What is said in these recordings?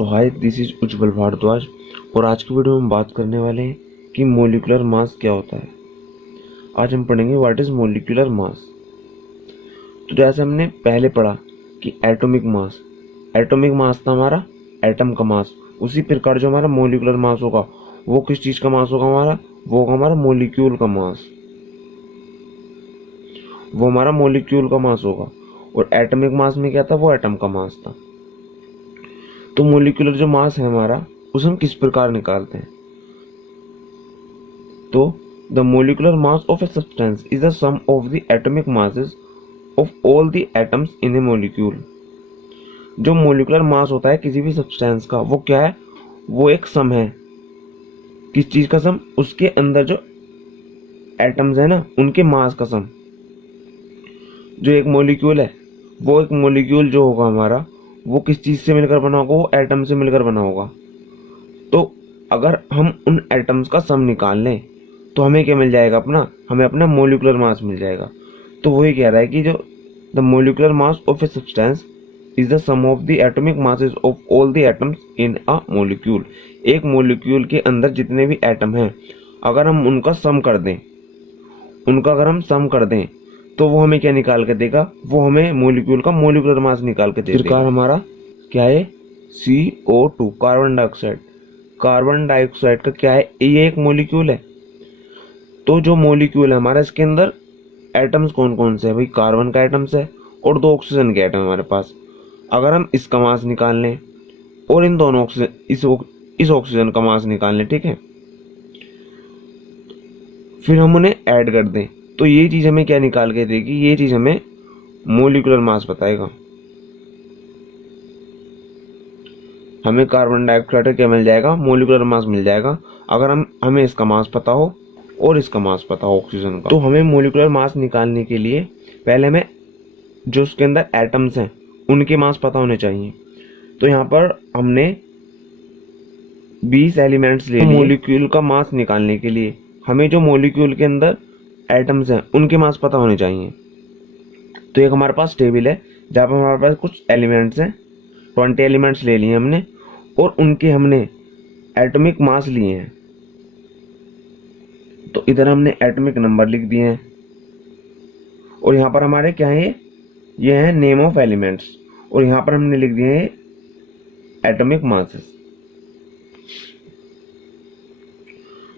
Hi, this is उज्जवल भारद्वाज और आज की वीडियो में हम बात करने वाले हैं कि मोलिकुलर मास क्या होता है। आज हम पढ़ेंगे व्हाट इज मोलिकुलर मास। तो जैसे हमने पहले पढ़ा कि एटॉमिक मास था हमारा एटम का मास, उसी प्रकार जो हमारा मोलिकुलर मास होगा वो किस चीज का मास होगा, वो होगा हमारा मोलिक्यूल का मास। वो हमारा मोलिक्यूल का मास होगा। और एटॉमिक मास में क्या था, वो एटम का मास था। तो मोलिकुलर जो मास है हमारा, उसे हम किस प्रकार निकालते हैं। तो the molecular mass of a substance is the sum of the atomic masses of all the atoms in a molecule. जो मोलिकुलर मास होता है किसी भी सब्सटेंस का, वो क्या है, वो एक सम है। किस चीज का सम? उसके अंदर जो एटम्स है ना, उनके मास का सम। जो एक मॉलिक्यूल है, वो एक मॉलिक्यूल जो होगा हमारा, वो किस चीज से मिलकर बना होगा, वो एटम से मिलकर बना होगा। तो अगर हम उन एटम्स का सम निकाल लें तो हमें क्या मिल जाएगा, हमें अपना मोलिकुलर मास मिल जाएगा। तो वही कह रहा है कि जो the molecular mass of a substance is the sum of the atomic masses of all the atoms in a molecule. एक मोलिक्यूल के अंदर जितने भी एटम हैं, अगर हम उनका सम कर दें, तो वो हमें क्या निकाल के देगा, वो हमें मोलिक्यूल का मोलिकुलर मास निकाल के देगा। प्रकार हमारा क्या है, CO2 carbon dioxide. Carbon dioxide का क्या है, ये एक मोलिक्यूल है। तो जो मोलिक्यूल है हमारा, इसके अंदर एटम्स कौन कौन से है भाई, कार्बन का एटम्स है और 2 ऑक्सीजन के एटम हमारे पास। अगर हम इसका मास निकाल लें और इन दोनों ऑक्सीजन इस ऑक्सीजन का मास निकाल लें, ठीक है, फिर हम उन्हें ऐड कर दें, तो ये चीज हमें क्या निकाल के देगी, ये चीज हमें मोलिकुलर मास बताएगा। हमें कार्बन डाइऑक्साइड का क्या मिल जाएगा, मोलिकुलर मास मिल जाएगा, अगर हमें इसका मास पता हो और इसका मास पता हो ऑक्सीजन का। तो हमें मोलिकुलर मास निकालने के लिए पहले हमें जो उसके अंदर एटम्स हैं उनके मास पता होने चाहिए। तो यहाँ पर हमने 20 एलिमेंट्स ले लिए। मोलिक्यूल का मास निकालने के लिए हमें जो मोलिक्यूल के अंदर एटम्स हैं उनके मास पता होने चाहिए। तो एक हमारे पास टेबल है जहाँ पर हमारे पास कुछ एलिमेंट्स हैं, 20 एलिमेंट्स ले लिए हमने और उनके हमने एटॉमिक मास लिए हैं। तो इधर हमने एटॉमिक नंबर लिख दिए हैं और यहाँ पर हमारे क्या है, ये है नेम ऑफ एलिमेंट्स, और यहाँ पर हमने लिख दिए हैं एटॉमिक मासेस।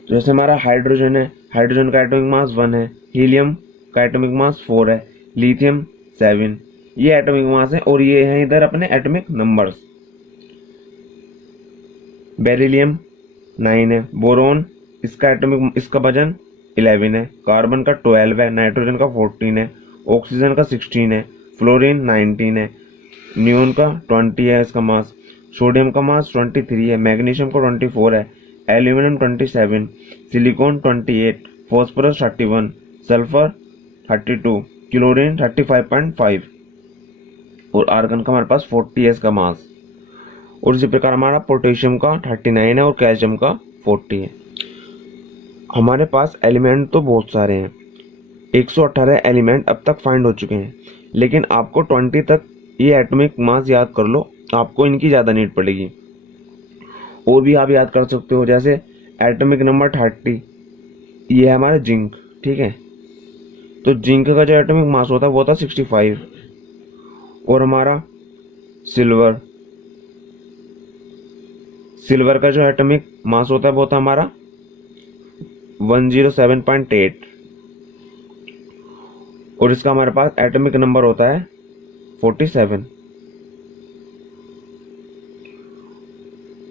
तो जैसे हमारा हाइड्रोजन है, हाइड्रोजन का एटॉमिक मास 1 है, हीलियम का एटॉमिक मास 4 है, लिथियम 7, ये एटॉमिक मास है और ये है इधर अपने एटॉमिक नंबर्स। बेरिलियम 9 है, बोरोन इसका वजन 11 है, कार्बन का 12 है, नाइट्रोजन का 14 है, ऑक्सीजन का 16 है, फ्लोरीन 19 है, नियोन का 20 है इसका मास, सोडियम का मास 23 है, मैग्नीशियम का 24 है, aluminium 27, silicon 28, phosphorus 31, sulphur 32, chlorine 35.5 और आर्गन का हमारे पास 40 है इसका मास। और इसी प्रकार हमारा पोटेशियम का 39 है और कैल्शियम का 40 है। हमारे पास एलिमेंट तो बहुत सारे हैं, 118 एलिमेंट अब तक फाइंड हो चुके हैं, लेकिन आपको 20 तक ये एटॉमिक मास याद कर लो, आपको इनकी ज़्यादा नीड पड़ेगी। और भी आप याद कर सकते हो, जैसे एटॉमिक नंबर 30, ये है हमारा जिंक, ठीक है। तो जिंक का जो एटॉमिक मास होता है वो था 65। और हमारा सिल्वर का जो एटॉमिक मास होता है वो था हमारा 107.8 और इसका हमारे पास एटॉमिक नंबर होता है 47।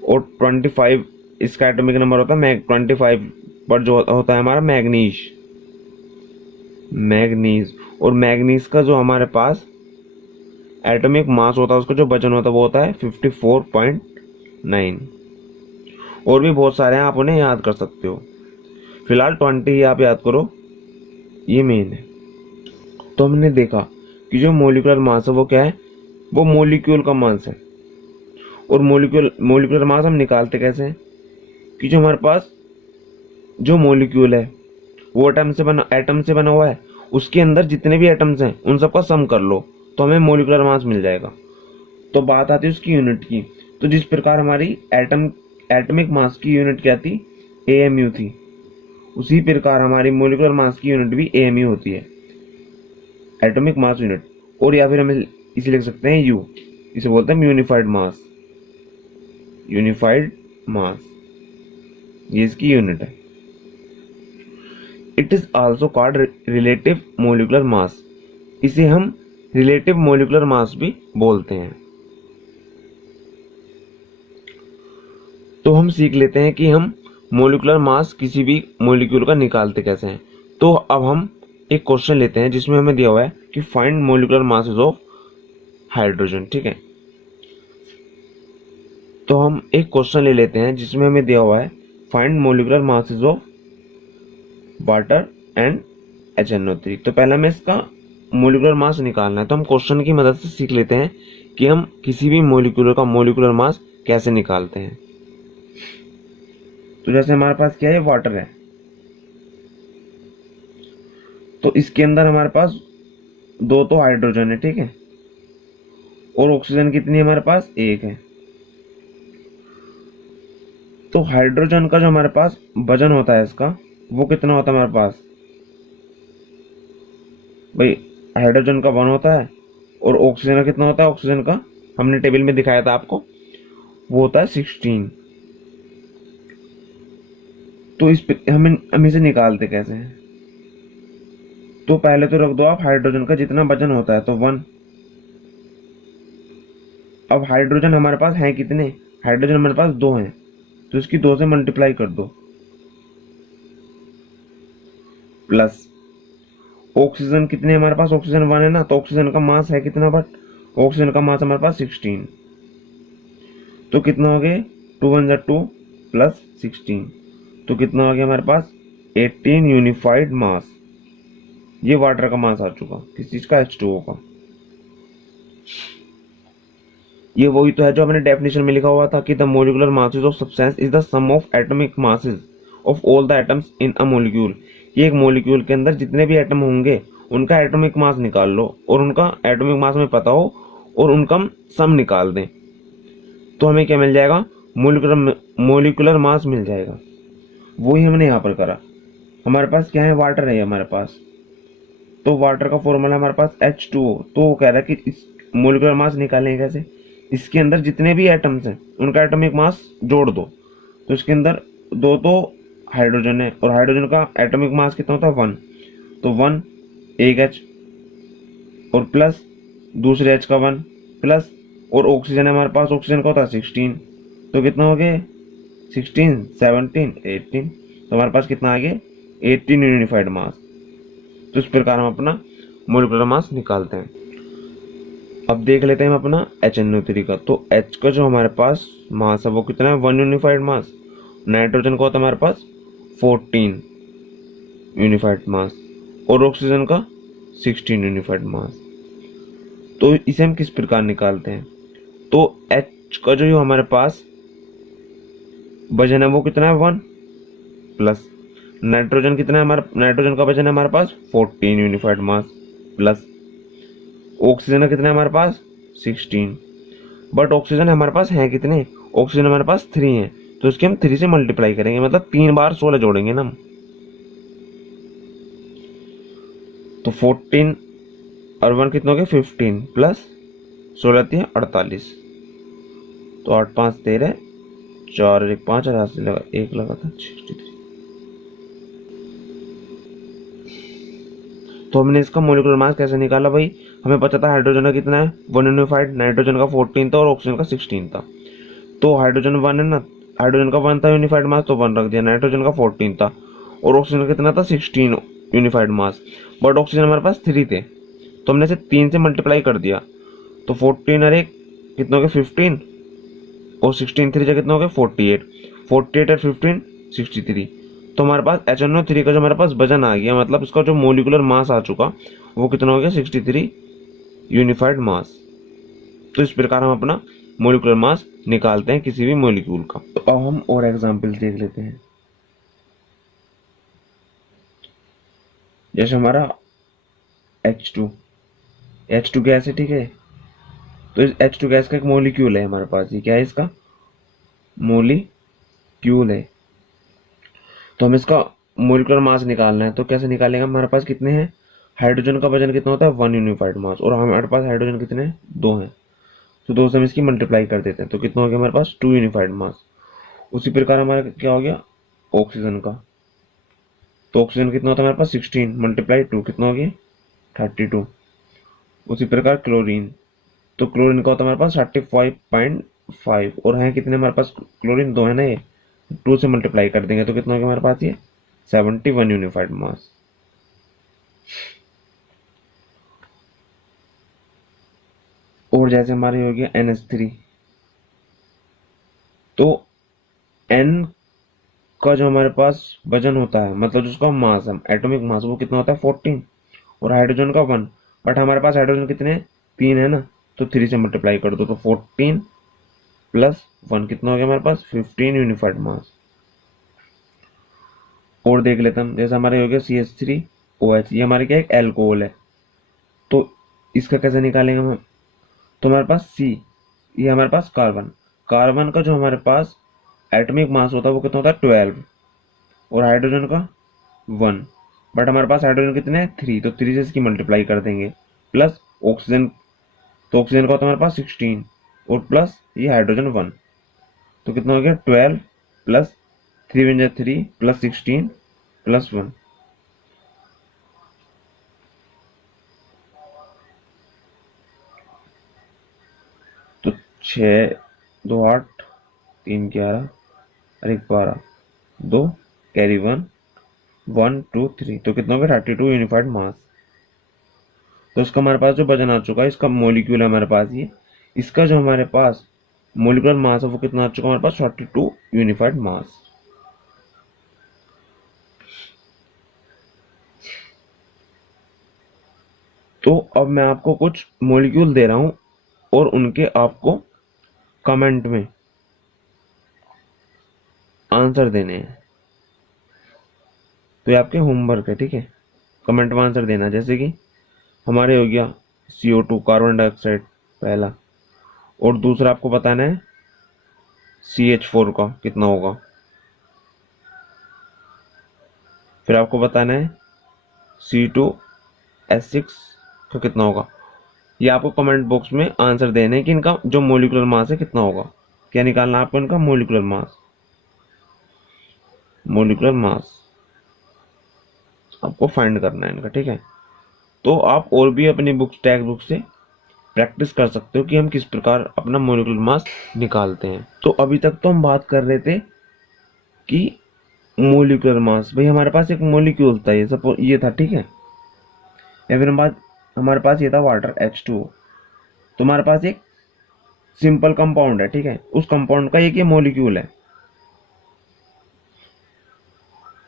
और 25 इसका एटॉमिक नंबर होता है 25 पर जो होता है हमारा मैग्नीज। और मैग्नीज का जो हमारे पास एटॉमिक मास होता है, उसका जो वजन होता है वो होता है 54.9। और भी बहुत सारे हैं, आप उन्हें याद कर सकते हो। फिलहाल 20 ही आप याद करो, ये मेन है। तो हमने देखा कि जो मोलिकुलर मास है वो क्या है, वो मोलिक्यूल का मास है। और मोलिकुलर मास हम निकालते कैसे हैं कि जो हमारे पास जो मोलिक्यूल है वो एटम से बना हुआ है, उसके अंदर जितने भी एटम्स हैं उन सबका सम कर लो तो हमें मोलिकुलर मास मिल जाएगा। तो बात आती है उसकी यूनिट की। तो जिस प्रकार हमारी एटॉमिक मास की यूनिट क्या थी, एएमयू थी, उसी प्रकार हमारी मोलिकुलर मास की यूनिट भी एएमयू होती है, एटॉमिक मास यूनिट। और या फिर हम इसे लिख सकते हैं यू, इसे बोलते हैं यूनिफाइड मास, यूनिफाइड मास, ये इसकी यूनिट है। It is also called relative molecular mass, इसे हम रिलेटिव मोलिकुलर मास भी बोलते हैं। तो हम सीख लेते हैं कि हम मोलिकुलर मास किसी भी मोलिक्यूल का निकालते कैसे हैं। तो अब हम एक क्वेश्चन लेते हैं जिसमें हमें दिया हुआ है कि find molecular masses of hydrogen, ठीक है। तो हम एक क्वेश्चन ले लेते हैं जिसमें हमें दिया हुआ है find molecular masses of water and HNO3। तो पहले हमें इसका मोलिकुलर मास निकालना है, तो हम क्वेश्चन की मदद से सीख लेते हैं कि हम किसी भी मोलिक्यूल का मोलिकुलर मास कैसे निकालते हैं। तो जैसे हमारे पास क्या है, वाटर है, तो इसके अंदर हमारे पास दो तो हाइड्रोजन है, ठीक है, और ऑक्सीजन कितनी है हमारे पास, एक है। तो हाइड्रोजन का जो हमारे पास वजन होता है इसका, वो कितना होता है हमारे पास भाई, हाइड्रोजन का 1 होता है, और ऑक्सीजन का कितना होता है, ऑक्सीजन का हमने टेबल में दिखाया था आपको, वो होता है 16। तो हम इसे निकालते कैसे हैं। तो पहले तो रख दो आप हाइड्रोजन का जितना वजन होता है, तो 1। अब हाइड्रोजन हमारे पास है कितने, हाइड्रोजन हमारे पास 2 हैं, तो इसकी 2 से मल्टीप्लाई कर दो, प्लस ऑक्सीजन कितने हमारे पास, ऑक्सीजन 1 है ना, तो ऑक्सीजन का मास है कितना, बट ऑक्सीजन का मास हमारे पास 16। तो कितना हो गया, 2 1 2 प्लस 16, तो कितना हो गया हमारे पास 18 यूनिफाइड मास। ये वाटर का मास आ चुका, किस चीज का, H2O का। ये वही तो है जो हमने डेफिनेशन में लिखा हुआ था कि the molecular masses of substance is the sum of atomic masses of all the atoms in a molecule. ये एक मोलिक्यूल के अंदर जितने भी एटम होंगे उनका एटॉमिक मास निकाल लो, और उनका एटॉमिक मास में पता हो, और उनका सम निकाल दें, तो हमें क्या मिल जाएगा, मोलिकुलर मास मिल जाएगा। वही हमने यहाँ पर करा। हमारे पास क्या है, वाटर है हमारे पास, तो वाटर का फॉर्मूला हमारे पास H2O। तो वो कह रहा है कि इस मोलिकुलर मास निकालें कैसे, इसके अंदर जितने भी एटम्स हैं उनका एटॉमिक मास जोड़ दो। तो इसके अंदर 2 तो हाइड्रोजन है, और हाइड्रोजन का एटॉमिक मास कितना होता है, 1। तो 1 एक H, और प्लस दूसरे H का 1 प्लस, और ऑक्सीजन है हमारे पास, ऑक्सीजन का होता है 16। तो कितना हो गया, 16 17 18, तो हमारे पास कितना आ गया, 18 यूनिफाइड मास। तो इस प्रकार हम अपना मोलिकुलर मास निकालते हैं। अब देख लेते हैं हम अपना HNO3 का। तो H का जो हमारे पास मास है वो कितना है, 1 यूनिफाइड मास। नाइट्रोजन का होता है हमारे पास 14 यूनिफाइड मास, और ऑक्सीजन का 16 यूनिफाइड मास। तो इसे हम किस प्रकार निकालते हैं, तो H का जो हमारे पास वजन है वो कितना है, 1, प्लस नाइट्रोजन कितना है हमारा, नाइट्रोजन का वजन है हमारे पास 14 यूनिफाइड मास, प्लस ऑक्सीजन कितना है हमारे पास 16। बट ऑक्सीजन हमारे पास है कितने, ऑक्सीजन हमारे पास 3 है, तो इसके हम 3 से मल्टीप्लाई करेंगे, मतलब 3 बार 16 जोड़ेंगे ना हम। तो 14 और 1 कितना हो गया, 15 प्लस 16 थी 48। तो 8 5 13, 4 1 5, और हाथ से लगा 1 लगा था 63। तो हमने इसका मोलिकुलर मास कैसे निकाला भाई, हमें पता था हाइड्रोजन का कितना है, 1 यूनिफाइड, नाइट्रोजन का 14 था, और ऑक्सीजन का 16 था। तो हाइड्रोजन 1 है ना, हाइड्रोजन का 1 था यूनिफाइड मास, तो 1 रख दिया, नाइट्रोजन का 14 था, और ऑक्सीजन का कितना था 16 यूनिफाइड मास। बट ऑक्सीजन हमारे पास 3 थे, तो हमने इसे 3 से मल्टीप्लाई कर दिया। तो 14 और 1 कितना हो गया, 15, और 16 3 कितना हो गया, 48। 48 और 15 63। तो हमारे पास HNO3 का जो हमारे पास वजन आ गया, मतलब इसका जो मोलिकुलर मास आ चुका वो कितना हो गया, 63 यूनिफाइड मास। तो इस प्रकार हम अपना मोलिकुलर मास निकालते हैं किसी भी मोलिक्यूल का। तो अब हम और एग्जांपल्स देख लेते हैं। जैसे हमारा H2 गैस है, ठीक है, तो इस H2 गैस का एक मोलिक्यूल है हमारे पास, ये क्या है, इसका मोलिक्यूल है। तो हम इसका मोलिकुलर मास निकालना है, तो कैसे निकालेंगे, हमारे पास कितने हैं, हाइड्रोजन का वजन कितना होता है 1 यूनिफाइड मास, और हमारे पास हाइड्रोजन कितने हैं 2 हैं, तो 2 से हम इसकी मल्टीप्लाई कर देते हैं, तो कितना हो गया हमारे पास 2 यूनिफाइड मास। उसी प्रकार हमारा क्या हो गया ऑक्सीजन का, तो ऑक्सीजन कितना होता है हमारे पास 16 मल्टीप्लाई 2 कितना हो गया 32। उसी प्रकार क्लोरीन, तो क्लोरीन का होता है हमारे पास 35.5, और है कितने हमारे पास क्लोरीन 2 है ना, ये 2 से मल्टीप्लाई कर देंगे तो कितना हो गया हमारे पास ये 71 यूनिफाइड मास। और जैसे हमारे हो गया NH3, तो N का जो हमारे पास वजन होता है, मतलब जिसका मास है एटॉमिक मास, वो कितना होता है 14, और हाइड्रोजन का 1, बट हमारे पास हाइड्रोजन कितने 3 है ना, तो 3 से मल्टीप्लाई कर दो, तो 14 प्लस 1 कितना हो गया हमारे पास 15 यूनिफाइड मास। और देख लेते हम, जैसे हमारे हो गया CH3OH, ये हमारे क्या एक एल्कोहल है, तो इसका कैसे निकालेंगे हम, तो हमारे पास C, ये हमारे पास कार्बन, कार्बन का जो हमारे पास एटॉमिक मास होता है वो कितना होता है 12, और हाइड्रोजन का 1, बट हमारे पास हाइड्रोजन कितने हैं 3, तो 3 से इसकी मल्टीप्लाई कर देंगे, प्लस ऑक्सीजन, तो ऑक्सीजन का होता है हमारे पास 16, और प्लस ये हाइड्रोजन 1, तो कितना हो गया 12 प्लस 3 वन 3 प्लस 16 प्लस 1, तो 6 2 8 3 11 और 1 12, 2 कैरी 1 1 2 3, तो कितना हो गया 32 यूनिफाइड मास। तो इसका हमारे पास जो वजन आ चुका है, इसका मोलिक्यूल है हमारे पास ये, इसका जो हमारे पास मोलिकुलर मास है वो कितना आ चुका है हमारे पास 42 यूनिफाइड मास। तो अब मैं आपको कुछ मोलिक्यूल दे रहा हूं और उनके आपको कमेंट में आंसर देने हैं, तो ये आपके होमवर्क है, ठीक है, कमेंट में आंसर देना। जैसे कि हमारे हो गया CO2 कार्बन डाइऑक्साइड पहला, और दूसरा आपको बताना है CH4 का कितना होगा, फिर आपको बताना है C2H6 का कितना होगा। ये आपको कमेंट बॉक्स में आंसर देने हैं कि इनका जो मोलिकुलर मास है कितना होगा, क्या निकालना है आपको, इनका मोलिकुलर मास, मोलिकुलर मास आपको फाइंड करना है इनका, ठीक है। तो आप और भी अपनी बुक्स टेक्स्ट बुक से प्रैक्टिस कर सकते हो कि हम किस प्रकार अपना मोलिकुलर मास निकालते हैं। तो अभी तक तो हम बात कर रहे थे कि मोलिकुलर मास, भाई हमारे पास एक मोलिक्यूल था, ये सपोज ये था, ठीक है, या फिर हमारे पास ये था वाटर H2O, तो हमारे पास एक सिंपल कंपाउंड है, ठीक है, उस कंपाउंड का एक ये मोलिक्यूल है,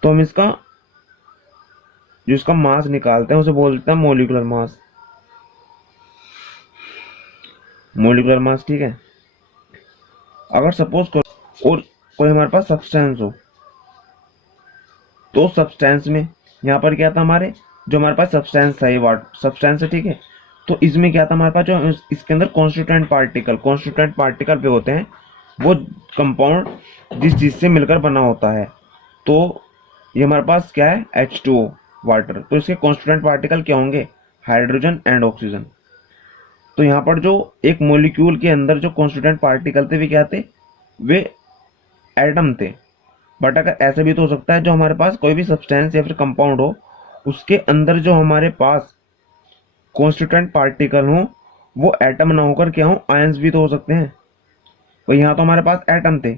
तो हम इसका जो इसका मास निकालते हैं उसे बोलते हैं मोलिकुलर मास, मोलिकुलर मास, ठीक है। अगर सपोज करो और कोई हमारे पास सब्सटेंस हो, तो सब्सटेंस में यहाँ पर क्या था, हमारे जो हमारे पास सब्सटेंस था, ये वाट सब्सटेंस है, ठीक है, तो इसमें क्या था हमारे पास, जो इसके अंदर कॉन्स्टिट्यूएंट पार्टिकल पे होते हैं, वो कंपाउंड जिस चीज से मिलकर बना होता है, तो ये हमारे पास क्या है H2O वाटर, तो इसके कॉन्स्टिट्यूएंट पार्टिकल क्या होंगे, हाइड्रोजन एंड ऑक्सीजन। तो यहाँ पर जो एक मोलिक्यूल के अंदर जो कॉन्स्टिट्यूएंट पार्टिकल थे वे क्या थे, वे एटम थे। बट अगर ऐसे भी तो हो सकता है जो हमारे पास कोई भी सब्सटेंस या फिर कंपाउंड हो, उसके अंदर जो हमारे पास कॉन्स्टिट्यूएंट पार्टिकल हो वो एटम ना होकर क्या हो, आयंस भी तो हो सकते हैं। तो यहाँ तो हमारे पास एटम थे,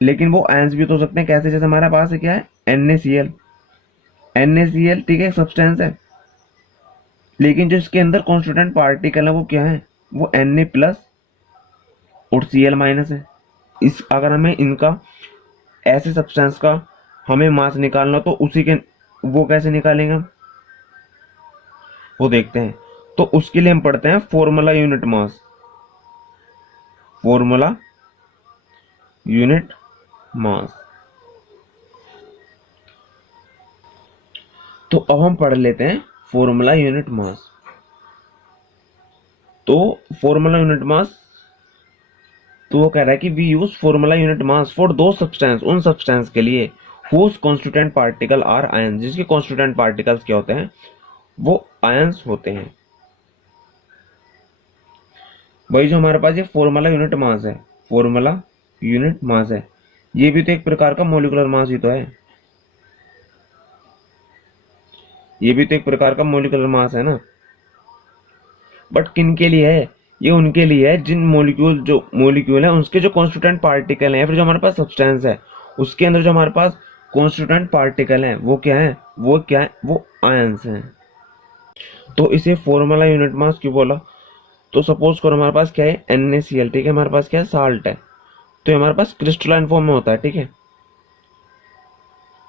लेकिन वो आयंस भी तो हो सकते हैं, कैसे, जैसे हमारे पास है क्या है NaCl, NaCl ठीक है सब्सटेंस है, लेकिन जो इसके अंदर कॉन्स्टिट्यूएंट पार्टिकल है वो क्या है, वो Na प्लस और Cl माइनस है। इस अगर हमें इनका ऐसे सब्सटेंस का हमें मास निकालना, तो उसी के वो कैसे निकालेंगे हम, वो देखते हैं। तो उसके लिए हम पढ़ते हैं फॉर्मूला यूनिट मास, फॉर्मूला यूनिट मास। तो अब हम पढ़ लेते हैं फॉर्मूला यूनिट मास। तो फॉर्मूला यूनिट मास, तो वो कह रहा है कि we use formula unit mass for those substance, उन सब्सटेंस के लिए whose constituent particle are ion, जिसके कॉन्स्टिट्यूएंट पार्टिकल्स क्या होते हैं, वो आयंस होते हैं। भाई जो हमारे पास ये फॉर्मूला यूनिट मास है, फॉर्मूला यूनिट मास है, ये भी तो एक प्रकार का मोलिकुलर मास ही तो है, ये भी तो एक प्रकार का मोलिकुलर मास है ना। बट किन के लिए है, ये उनके लिए है जिन मोलिक्यूल, जो मोलिक्यूल है उसके जो कॉन्स्टिट्यूएंट पार्टिकल हैं, या फिर जो हमारे पास सब्सटेंस है उसके अंदर जो हमारे पास कॉन्स्टिट्यूएंट पार्टिकल हैं वो क्या है, वो क्या है, वो आयंस हैं। तो इसे फॉर्मूला यूनिट मास क्यों बोला, तो सपोज करो हमारे पास क्या है NaCl, ठीक है, हमारे पास क्या है साल्ट है, तो हमारे पास क्रिस्टलाइन फॉर्म में होता है, ठीक है,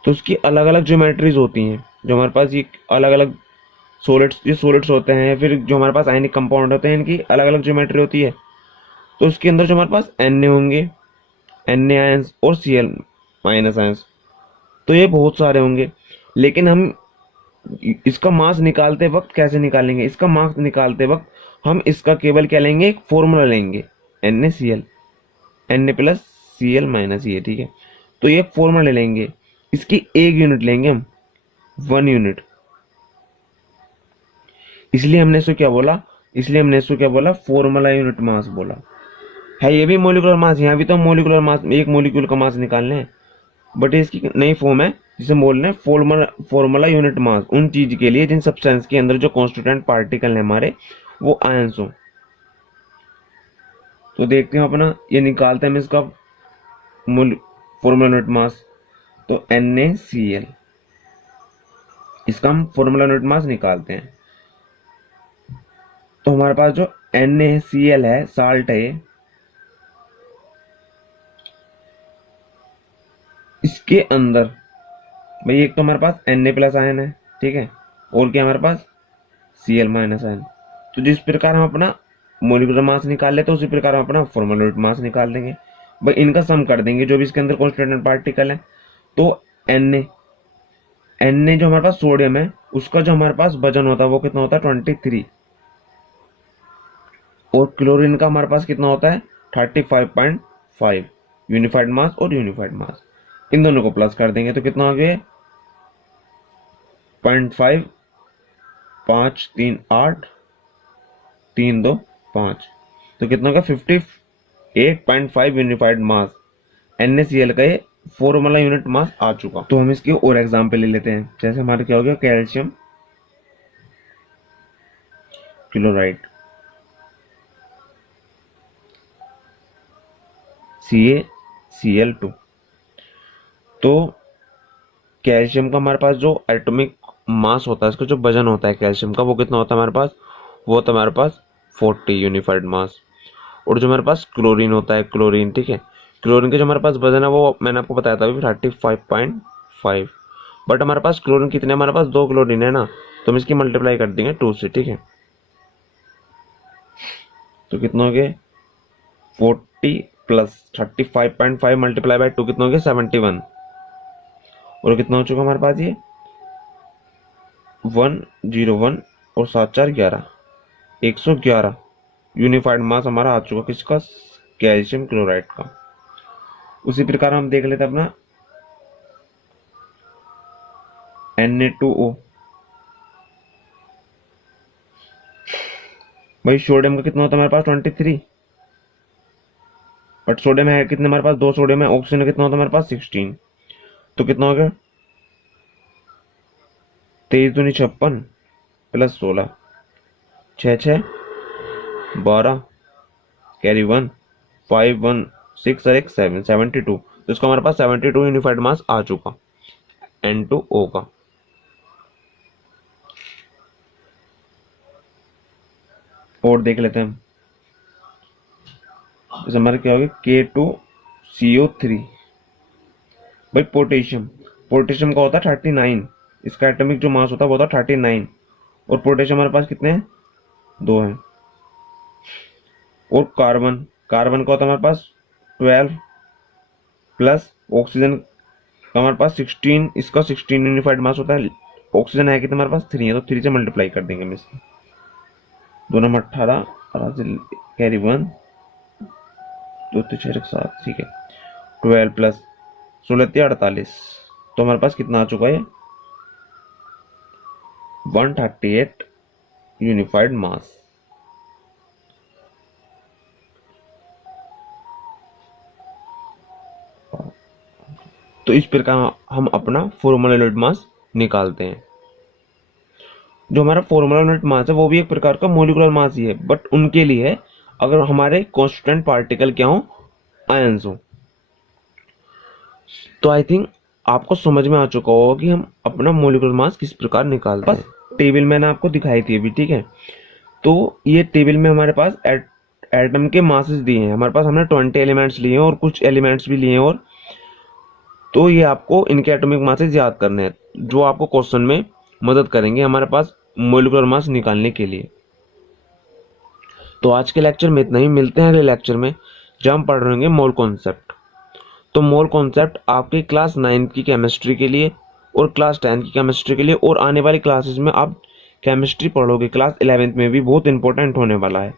तो उसकी अलग अलग ज्योमेट्रीज होती हैं, जो हमारे पास ये अलग अलग सॉलिड्स, ये सॉलिड्स होते हैं, फिर जो हमारे पास आयनिक कंपाउंड होते हैं इनकी अलग अलग ज्योमेट्री होती है। तो उसके अंदर जो हमारे पास Na होंगे, Na आयंस और Cl माइनस आयंस, तो ये बहुत सारे होंगे। लेकिन हम इसका मास निकालते वक्त कैसे निकालेंगे, इसका मास निकालते वक्त हम इसका केवल क्या लेंगे, एक फॉर्मूला लेंगे NaCl, Na plus Cl minus ये, ठीक है, तो ये फॉर्मूला ले लेंगे, इसकी एक यूनिट लेंगे हम, 1 यूनिट। इसलिए हमने इसको क्या बोला, इसलिए हमने इसको क्या बोला, फॉर्मूला यूनिट मास बोला है। ये भी मोलिकुलर मास, यहाँ भी तो मोलिकुलर मास, एक मोलिक्यूल का मास निकालने हैं, बट इसकी नई फॉर्म है जिसे बोल रहे हैं फॉर्मूला यूनिट मास, उन चीज के लिए जिन सब्सटेंस के अंदर जो कॉन्स्टिट्यूएंट पार्टिकल है हमारे वो आयंस हो। तो देखते हैं अपना, ये निकालते हैं हम इसका फॉर्मूला यूनिट मास, तो NaCl, इसका हम फॉर्मूला यूनिट मास निकालते हैं। तो हमारे पास जो NaCl है, साल्ट है, इसके अंदर भाई एक तो हमारे पास Na प्लस आयन है, ठीक है, और क्या हमारे पास Cl माइनस आयन। तो जिस प्रकार हम अपना मोलिकुलर मास निकाल लेते हैं उसी प्रकार हम अपना फॉर्मूला यूनिट मास निकाल देंगे। भाई इनका सम कर देंगे जो भी इसके अंदर कॉन्स्टिट्यूएंट पार्टिकल है। तो Na जो हमारे पास सोडियम है उसका जो हमारे पास वजन होता है वो कितना होता है 23, और क्लोरीन का हमारे पास कितना होता है 35.5, यूनिफाइड मास और यूनिफाइड मास, इन दोनों को प्लस कर देंगे तो कितना हो गया 0.5, 5 3 8, 3 2 5, तो कितना होगा 58.5 यूनिफाइड मास। NaCl का ये फॉर्मूला यूनिट मास आ चुका। तो हम इसके और एग्जांपल ले लेते हैं, जैसे हमारे क्या हो गया कैल्शियम क्लोराइड, CaCl2। तो कैल्शियम का हमारे पास जो एटॉमिक मास होता है, इसका जो वजन होता है कैल्शियम का, वो कितना होता है हमारे पास, वो होता है हमारे पास 40 यूनिफाइड मास। और जो हमारे पास क्लोरीन होता है, क्लोरीन, ठीक है, क्लोरीन का जो हमारे पास वजन है वो मैंने आपको बताया था अभी 35.5, बट हमारे पास क्लोरीन कितने, हमारे पास 2 क्लोरीन है ना, तो हम इसकी मल्टीप्लाई कर देंगे 2 से, ठीक है, तो कितना हो गया 40 प्लस 35.5 मल्टीप्लाई बाय 2 कितना हो गया 71, और कितना हो चुका हमारे पास ये 101 और 7 4 11, 111 यूनिफाइड मास हमारा आ चुका किसका, कैल्शियम क्लोराइड का। उसी प्रकार हम देख लेते हैं अपना Na2O, भाई सोडियम का कितना होता है हमारे पास 23, बट सोडियम है कितने हमारे पास, 2 सोडियम है, ऑक्सीजन कितना होता है हमारे पास 16, तो कितना हो गया 23 दूनी 56 प्लस 16, 6 6 12, कैरी 1, 5 1 6 और 1 7, 72, तो इसका हमारे पास 72 यूनिफाइड मास आ चुका N2O का। और देख लेते हैं हम, जैसे हमारे क्या हो गया K2CO3, भाई पोटेशियम, पोटेशियम का होता है 39, इसका एटॉमिक जो मास होता है वो होता है 39, और पोटेशियम हमारे पास कितने हैं 2 हैं। और कार्बन, कार्बन का होता है हमारे पास 12 प्लस ऑक्सीजन का हमारे पास 16, इसका 16 यूनिफाइड मास होता है, ऑक्सीजन है कितने हमारे पास 3 है, तो 3 से मल्टीप्लाई कर देंगे हम इसको, 2 नंबर 18 कैरी 1 2 3 4 7, ठीक है। 12 प्लस 16 48, तो हमारे पास कितना आ चुका है? 138 यूनिफाइड मास। तो इस प्रकार हम अपना फॉर्मूला यूनिट मास निकालते हैं। जो हमारा फॉर्मूला यूनिट मास है वो भी एक प्रकार का मोलिकुलर मास ही है, बट उनके लिए अगर हमारे कांस्टेंट पार्टिकल क्या हो, आयंस हो। तो आई थिंक आपको समझ में आ चुका होगा कि हम अपना मोलिकुलर मास किस प्रकार निकालते हैं। टेबल मैंने आपको दिखाई थी अभी, ठीक है। तो ये टेबल में हमारे पास एटम के मासेस दिए हैं। हमारे पास हमने 20 एलिमेंट्स लिए हैं और कुछ एलिमेंट्स भी लिए हैं, और तो ये आपको इनके एटॉमिक मासेस याद करने हैं, जो आपको क्वेश्चन में मदद करेंगे हमारे पास मोलिकुलर मास निकालने के लिए। तो आज के लेक्चर में इतना ही, मिलते हैं अगले लेक्चर में जब हम पढ़ रहे होंगे मोल कॉन्सेप्ट। तो मोल कॉन्सेप्ट आपके क्लास 9 की केमिस्ट्री के लिए और क्लास 10 की केमिस्ट्री के लिए, और आने वाली क्लासेस में आप केमिस्ट्री पढ़ोगे क्लास 11th में भी, बहुत इंपॉर्टेंट होने वाला है।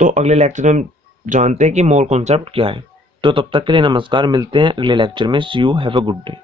तो अगले लेक्चर में हम जानते हैं कि मोल कॉन्सेप्ट क्या है। तो तब तक के लिए नमस्कार, मिलते हैं अगले लेक्चर में। See you, have a good day.